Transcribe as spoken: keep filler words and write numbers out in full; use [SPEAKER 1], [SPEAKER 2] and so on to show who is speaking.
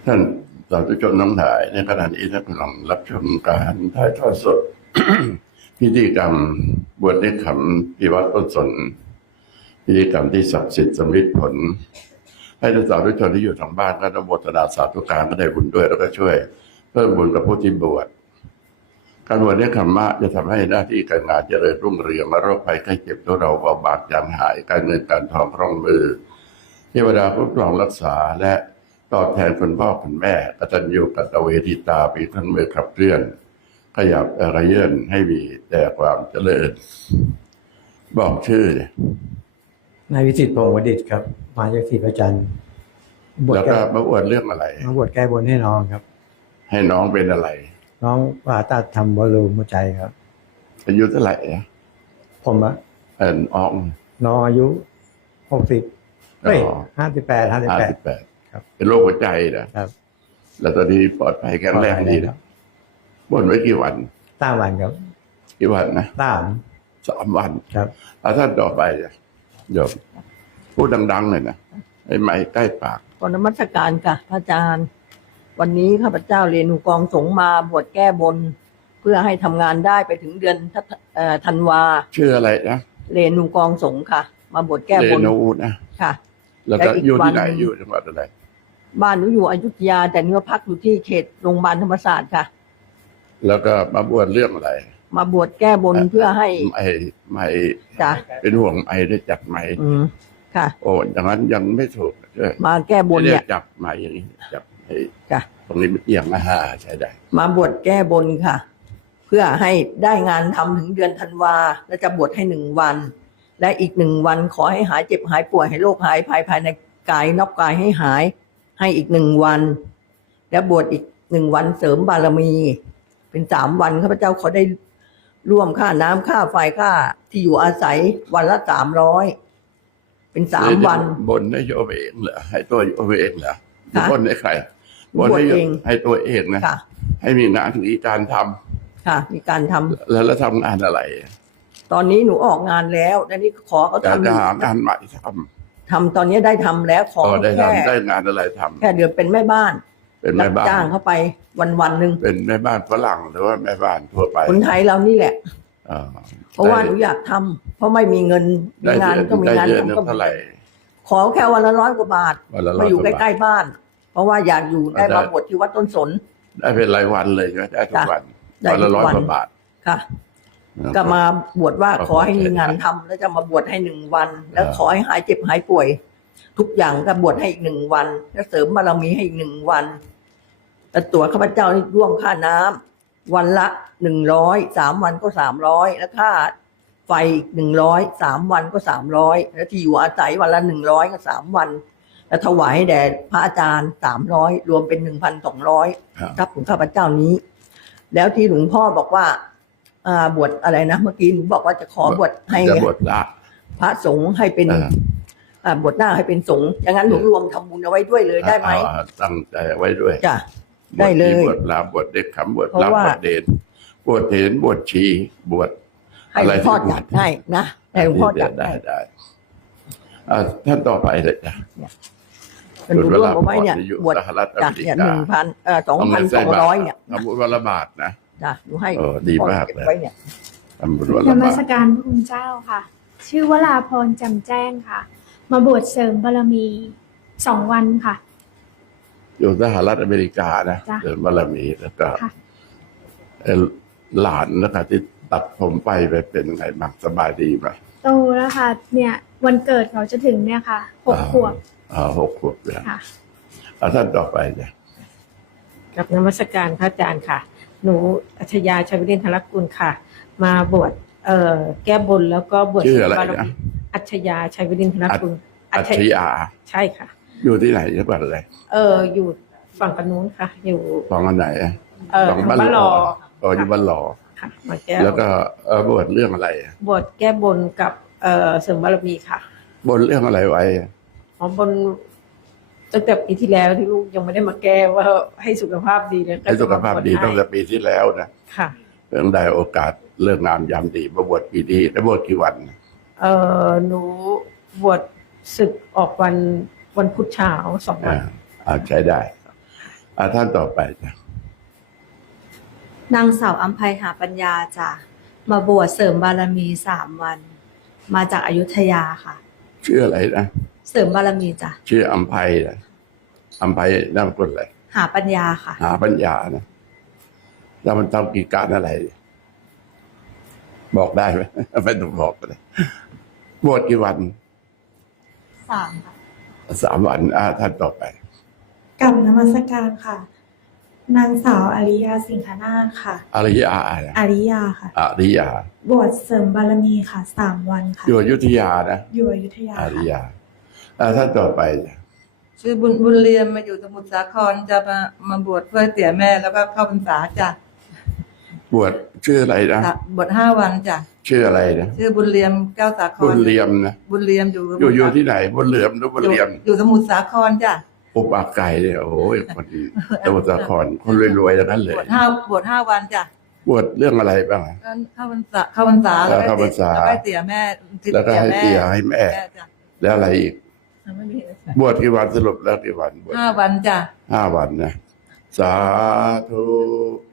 [SPEAKER 1] ท่านสาธุชนทั้งหลายในขณะนี้ท่านกำลังรับชมการถ่ายทอดสด พิธีกรรมบวชในขำที่วัดต้นสนพิธีกรรมที่ศักดิ์สิทธิ์สำลิดผลให้ท่านสาธุชนที่อยู่ทางบ้านก็อนุโมทนาสาธุการก็ได้บุญด้วยแล้วก็ช่วยเพิ่มบุญกับผู้ที่บวชการบวชในขมมะจะทำให้หน้าที่การงานเจริญรุ่งเรืองโรคภัยไข้เจ็บตัวเราเบาบางจางหายการเงินการทองคล่องมือเทวดาคุ้มครองรักษาและตอบแทนคุณพ่อคุณแม่กตัญญูกตเวทิตาปีท่านมือขับเคลื่อนขยับกระเยื่อนให้มีแต่ความเจริญบอกชื่อน
[SPEAKER 2] ายวิจิตรพงศ์วดิษฐ์ครับมาจากศรีประจันทร์บวช
[SPEAKER 1] แล้ว
[SPEAKER 2] แก้
[SPEAKER 1] ก็มาอวดเรื่องอะไร
[SPEAKER 2] มาบวชแก้บนให้น้องครับ
[SPEAKER 1] ให้น้องเป็นอะไร
[SPEAKER 2] น้องผ่าตัดทำบอลลูนหัวใจครับ
[SPEAKER 1] อายุเท่าไหร่อะ
[SPEAKER 2] ผมอะ
[SPEAKER 1] เออน้อง
[SPEAKER 2] น้องอายุหกสิบเฮ้ยห้าสิบแปดห้าสิบ
[SPEAKER 1] ห้า
[SPEAKER 2] แปด
[SPEAKER 1] สิบแปด
[SPEAKER 2] ครับ
[SPEAKER 1] เป็นโรคหัวใจนะครับ แล้วตอนนี้ปลอดภัยแข็งแรงดีนะบวชไว้กี่วัน
[SPEAKER 2] ตามวันครับ
[SPEAKER 1] กี่วันนะ
[SPEAKER 2] ตาม
[SPEAKER 1] สามวัน
[SPEAKER 2] ครับ
[SPEAKER 1] เอาท่านต่อไปอะโยมพูดดังๆหน่อยนะไอ้ไม้ใกล้ปาก
[SPEAKER 3] ก่อนนมัสการค่ะพระอาจารย์วันนี้ข้าพเจ้าเรนูกองสงฆ์มาบวชแก้บน เพื่อให้ทำงานได้ไปถึงเดือนธันเอ่อธันวา
[SPEAKER 1] ชื่ออะไรนะ
[SPEAKER 3] เรนูกองสงฆ์ค่ะ มาบวชแก้
[SPEAKER 1] เร
[SPEAKER 3] บน
[SPEAKER 1] นูนะ
[SPEAKER 3] ค่ะ
[SPEAKER 1] แล้วก็
[SPEAKER 3] และอีก
[SPEAKER 1] อยู่ที่
[SPEAKER 3] วัน
[SPEAKER 1] ไหนอยู่จังหวัดอะไร
[SPEAKER 3] บ้านหนูอยู่อยุธยาแต่นี่ว่าพักอยู่ที่เขตโรงพยาบาลธรรมศาสตร์ค่ะ
[SPEAKER 1] แล้วก็มาบวชเรื่องอะไร
[SPEAKER 3] มาบวชแก้บนเพื่อให้
[SPEAKER 1] ไม่ไม่
[SPEAKER 3] จ้ะ
[SPEAKER 1] เป็นห่วงไม่ได้จับไหม
[SPEAKER 3] อืมค่ะ
[SPEAKER 1] โอ้อย่างนั้นยังไม่ถูกใช่
[SPEAKER 3] มาแก้บน
[SPEAKER 1] เรี
[SPEAKER 3] เนี่ย ย
[SPEAKER 1] จับไหมอย่างนี้จับไอ้
[SPEAKER 3] จ้ะ
[SPEAKER 1] ตรงนี้มันเอียงนะฮะใช่ได้
[SPEAKER 3] มาบวชแก้บนค่ะ เพื่อให้ได้งานทำถึงเดือนธันวาและจะบวชให้หนึ่งวัน และอีกหนึ่งวันขอให้หายเจ็บหายป่วยให้โรคหายภายภายในกายนอกกายให้หาย ให้อีกหนึ่งวัน และบวชอีกหนึ่งวันเสริมบารมี เป็นสามวันข้าพเจ้าขอได้ร่วมค่าน้ำค่าไฟค่าที่อยู่อาศัยวันละสามร้อยเป็นสามวัน
[SPEAKER 1] บนให้โยมเองเหรอให้ตัวโยมเองเหรอ
[SPEAKER 3] ค่ะ
[SPEAKER 1] บนให้ใครบน
[SPEAKER 3] บวช
[SPEAKER 1] ให้โย
[SPEAKER 3] เอ
[SPEAKER 1] ม
[SPEAKER 3] ง
[SPEAKER 1] ให้ตัวเองนะ
[SPEAKER 3] ค่ะ
[SPEAKER 1] ให้มีงานมีการทำ
[SPEAKER 3] ค่ะ มีการทำ
[SPEAKER 1] แล้วแล้วทำงานอะไร
[SPEAKER 3] ตอนนี้หนูออกงานแล้วและนี่ขอเขา
[SPEAKER 1] จะ
[SPEAKER 3] ทำ
[SPEAKER 1] จะหางานใหม่ท
[SPEAKER 3] ทำตอนนี้ได้ทำแล้วข
[SPEAKER 1] ำ
[SPEAKER 3] อ
[SPEAKER 1] ก็ได้
[SPEAKER 3] แค่
[SPEAKER 1] ทำได้งานอะไรทำ
[SPEAKER 3] แค่เดือนเป็นแม่บ้าน
[SPEAKER 1] เป็น
[SPEAKER 3] รั
[SPEAKER 1] แม่
[SPEAKER 3] บ
[SPEAKER 1] บ้าน
[SPEAKER 3] จ้างเข้าไปวันวันๆหนึ่ง
[SPEAKER 1] เป็นแม่บ้านฝรั่งหรือว่าแม่บ้านทั่วไป
[SPEAKER 3] คนไทยเรานี่แหละ
[SPEAKER 1] อ่า
[SPEAKER 3] เพราะว่าหนูอยากทำเพราะไม่มีเงินมี
[SPEAKER 1] ได้
[SPEAKER 3] งาน
[SPEAKER 1] เดือน
[SPEAKER 3] ก็มี
[SPEAKER 1] ได้
[SPEAKER 3] งาน
[SPEAKER 1] เดือนห
[SPEAKER 3] ทำ
[SPEAKER 1] นึง
[SPEAKER 3] ก็
[SPEAKER 1] เท่าไหร่
[SPEAKER 3] ขอแค่วันละร้อยกว่าบาท
[SPEAKER 1] วันละร้
[SPEAKER 3] มา
[SPEAKER 1] อย
[SPEAKER 3] อยู่
[SPEAKER 1] ก
[SPEAKER 3] ใก
[SPEAKER 1] ว่าบาท
[SPEAKER 3] ล้ๆบ้าน เพราะว่าอยากอยู่ได้
[SPEAKER 1] ได้
[SPEAKER 3] มาบวชที่วัดต้นสน
[SPEAKER 1] ได้เป็นรายวันเลยใช่ไหมได้ทุก
[SPEAKER 3] จ้ะ
[SPEAKER 1] วัน
[SPEAKER 3] ได้
[SPEAKER 1] วันละ
[SPEAKER 3] ทุก
[SPEAKER 1] ร้อย
[SPEAKER 3] วัน
[SPEAKER 1] กว่าบาท
[SPEAKER 3] ค่ะ ก็มาบวชว่าขอให้มีงานทำแล้วจะมาบวชให้หนึ่งวัน แล้วขอให้หายเจ็บหายป่วย ทุกอย่างก็บวชให้อีกหนึ่งวัน แล้วเสริมบารมีให้อีกหนึ่งวันแต่ตัวข้าพเจ้านี่ร่วมค่าน้ำวันละหนึ่งร้อยสามวันก็สามร้อยแล้วค่าไฟหนึ่งร้อยสามวันก็สามร้อยแล้วที่อยู่อาศัยวันละหนึ่งร้อยก็สามวัน แล้วถวายให้แด่พระอาจารย์สามร้อยรวมเป็นหนึ่งพันสองร้อย
[SPEAKER 1] ครับ
[SPEAKER 3] ครับของข้าพเจ้านี้ แล้วที่หลวงพ่อบอกว่า อ่าบวชอะไรนะเมื่อกี้หนูบอกว่าจะขอบวชให้
[SPEAKER 1] จะบวชละ
[SPEAKER 3] พระสงฆ์ให้เป็น
[SPEAKER 1] อ่า
[SPEAKER 3] อ่าบวชหน้าให้เป็นสงฆ์อย่างนั้นหนูรวมทำบุญเอาไว้ด้วยเลยได้ไหม
[SPEAKER 1] อ่าตั้งใจไว้ด้วย
[SPEAKER 3] จ้ะได้เลย
[SPEAKER 1] บวชลาบวชเด็กขำบวช
[SPEAKER 3] เพราะ
[SPEAKER 1] ลาบ
[SPEAKER 3] ว่า
[SPEAKER 1] วชเดนบวชเถนบวชชีบวช
[SPEAKER 3] ให้หลวงพ่อจัดให้นะให้หลวงพ่อจัด
[SPEAKER 1] ได้
[SPEAKER 3] ให้
[SPEAKER 1] ได้อ่าท่านต่อไปเลยจ้ะ
[SPEAKER 3] หนูร่วมเอาไว้เนี่ย
[SPEAKER 1] อยู่
[SPEAKER 3] บวช
[SPEAKER 1] สหรัฐอ
[SPEAKER 3] จ้ะ
[SPEAKER 1] เมริ
[SPEAKER 3] เนี่ย
[SPEAKER 1] กา
[SPEAKER 3] หนึ่งพันเอ่อสองพันสองร้อยเนี่ย
[SPEAKER 1] ทำบุญวันละบาทนะ
[SPEAKER 3] จ้ะหนูให้
[SPEAKER 1] เออดีมากเลย
[SPEAKER 3] เก็บไว้เนี่ย
[SPEAKER 1] ทำบุญวัน
[SPEAKER 4] น
[SPEAKER 1] ละ
[SPEAKER 4] มั
[SPEAKER 1] บา
[SPEAKER 4] ส
[SPEAKER 1] ท
[SPEAKER 4] การพระคุณเจ้าค่ะ ชื่อวราพรจำแจ้งค่ะ มาบวชเสริมบารมีสองวันค่ะ
[SPEAKER 1] อยู่สหรัฐอเมริกานะ
[SPEAKER 4] จ้ะ
[SPEAKER 1] เดินบารมีแล้วก็
[SPEAKER 4] ค่ะ
[SPEAKER 1] เอ่อหลานนะคะที่ตัดผมไปไปเป็นไงบ้างสบายดีไหม
[SPEAKER 4] โตแล้วค่ะ เนี่ยวันเกิดเขาจะถึงเนี่ยค่ะหกขวบ
[SPEAKER 1] อ่าหกขวบแล้ว
[SPEAKER 4] ค่ะ
[SPEAKER 1] อ่าท่านต่อไปจ้ะ
[SPEAKER 5] กับนมัสการพระอาจารย์ค่ะ หนูอัชยาชัยวิรินทรกุลค่ะ มาบวชเอ่อแก้บนแล้วก็บวช
[SPEAKER 1] ชื่ออะไร
[SPEAKER 5] บาร
[SPEAKER 1] นะ
[SPEAKER 5] มีอัชยาชัยวิรินทรกุล
[SPEAKER 1] อัจฉริยา
[SPEAKER 5] ใช่ค่ะ
[SPEAKER 1] อยู่ที่ไหนจังหวัดอะไร
[SPEAKER 5] เอออยู่ฝั่งกันนู้นค่ะ อยู่
[SPEAKER 1] ของอันไหนอะ
[SPEAKER 5] เออ
[SPEAKER 1] ของ
[SPEAKER 5] ทางบ้านรอ
[SPEAKER 1] อ๋ออยู่บ้านหลอ
[SPEAKER 5] ค่ะ มาแก้
[SPEAKER 1] แล้วก็เอ่อบวชเรื่องอะไรอะ
[SPEAKER 5] บวชแก้บนกับเอ่อเสริมบารมีค่ะ
[SPEAKER 1] บนเรื่องอะไรไว้
[SPEAKER 5] อ๋อบนตั้งแต่ปีที่แล้วที่ลูกยังไม่ได้มาแก้ว่าให้สุขภาพดีเนี่ย
[SPEAKER 1] ให้สุขภาพดี
[SPEAKER 5] ก็
[SPEAKER 1] ตั้ง
[SPEAKER 5] จะ
[SPEAKER 1] แต่ปีที่แล้วนะ
[SPEAKER 5] ค่ะ
[SPEAKER 1] เรื่องได้โอกาสเรื่องงามยามดีมาบวชปีนี้แล้วบวชกี่วัน
[SPEAKER 5] เออหนูบวชศึกออกวันวันพุธเช้าสองวั
[SPEAKER 1] อ่าน อ่าใช้ได้อาท่านต่อไปจ้ะ
[SPEAKER 6] นางสาวอัมภัยหาปัญญาจ้ะมาบวชเสริมบารมีสามวัน มาจากอยุธยาค่ะ
[SPEAKER 1] ชื่ออะไรนะ
[SPEAKER 6] เสริมบารมีจ้ะ
[SPEAKER 1] ชื่ออัมภัยนะอัมภัยนามสกุลอะไร
[SPEAKER 6] หาปัญญาค่ะ
[SPEAKER 1] หาปัญญานะแล้วมันทำกิจการอะไร บอกได้ไหม ไม่ต้องบอกก็ได้บวชกี่วัน
[SPEAKER 6] สามค่ะ
[SPEAKER 1] สามวันอาท่านต่อไป
[SPEAKER 7] กับนมัสการค่ะ นางสาวอาริยาสิงหนาถค่ะ
[SPEAKER 1] อริยาอะไร
[SPEAKER 7] อาริยาค่ะ
[SPEAKER 1] อริยา
[SPEAKER 7] บวชเสริมบารมีค่ะสามวันค่ะ
[SPEAKER 1] อยู่อยุธยานะ
[SPEAKER 7] อยู่อยุธยา
[SPEAKER 1] อริ
[SPEAKER 7] ค่ะ
[SPEAKER 1] ยาอาท่านต่อไปจ้ะ
[SPEAKER 8] ชื่อบุญบุญเรียมมาอยู่สมุทรสาครจะมามาบวชเพื่อเสียแม่แล้วก็เข้าพรรษาจ้ะ
[SPEAKER 1] บวชชื่ออะไรนะ
[SPEAKER 8] บวชห้าวันจ้ะ
[SPEAKER 1] ชื่ออะไรนะ
[SPEAKER 8] ชื่อบุญเรียมแก้วสาคร
[SPEAKER 1] บุญเรียมนะ
[SPEAKER 8] บุญเรียมอยู่
[SPEAKER 1] อยู่อยู่ที่ไหนบุญเหลือมหรือบุญ
[SPEAKER 8] อยู่
[SPEAKER 1] เรียม
[SPEAKER 8] อยู่สมุทรสาครจ้ะ
[SPEAKER 1] อุปากไก่เนี่ยโอ้ยคนดีสมุทรสาครคนรวยๆทั้งนั้นเลย
[SPEAKER 8] บวชห้าบวชห้าวันจ้ะ
[SPEAKER 1] บวชเรื่องอะไรบ้างอะ
[SPEAKER 8] ก็เข้าพรรษาเข้าพรรษาแล้ว
[SPEAKER 1] เข้าพรรษา
[SPEAKER 8] แล้วก็เสียแม่
[SPEAKER 1] แล้วก็ให้เสียให้แม่
[SPEAKER 8] จ้ะ
[SPEAKER 1] แล้วอะไรอีก
[SPEAKER 8] ไม่มี
[SPEAKER 1] บวชกี่วันสรุปแล้วกี่วันบวช
[SPEAKER 8] ห้าวันจ้ะ
[SPEAKER 1] ห้าวันนะ สาธุ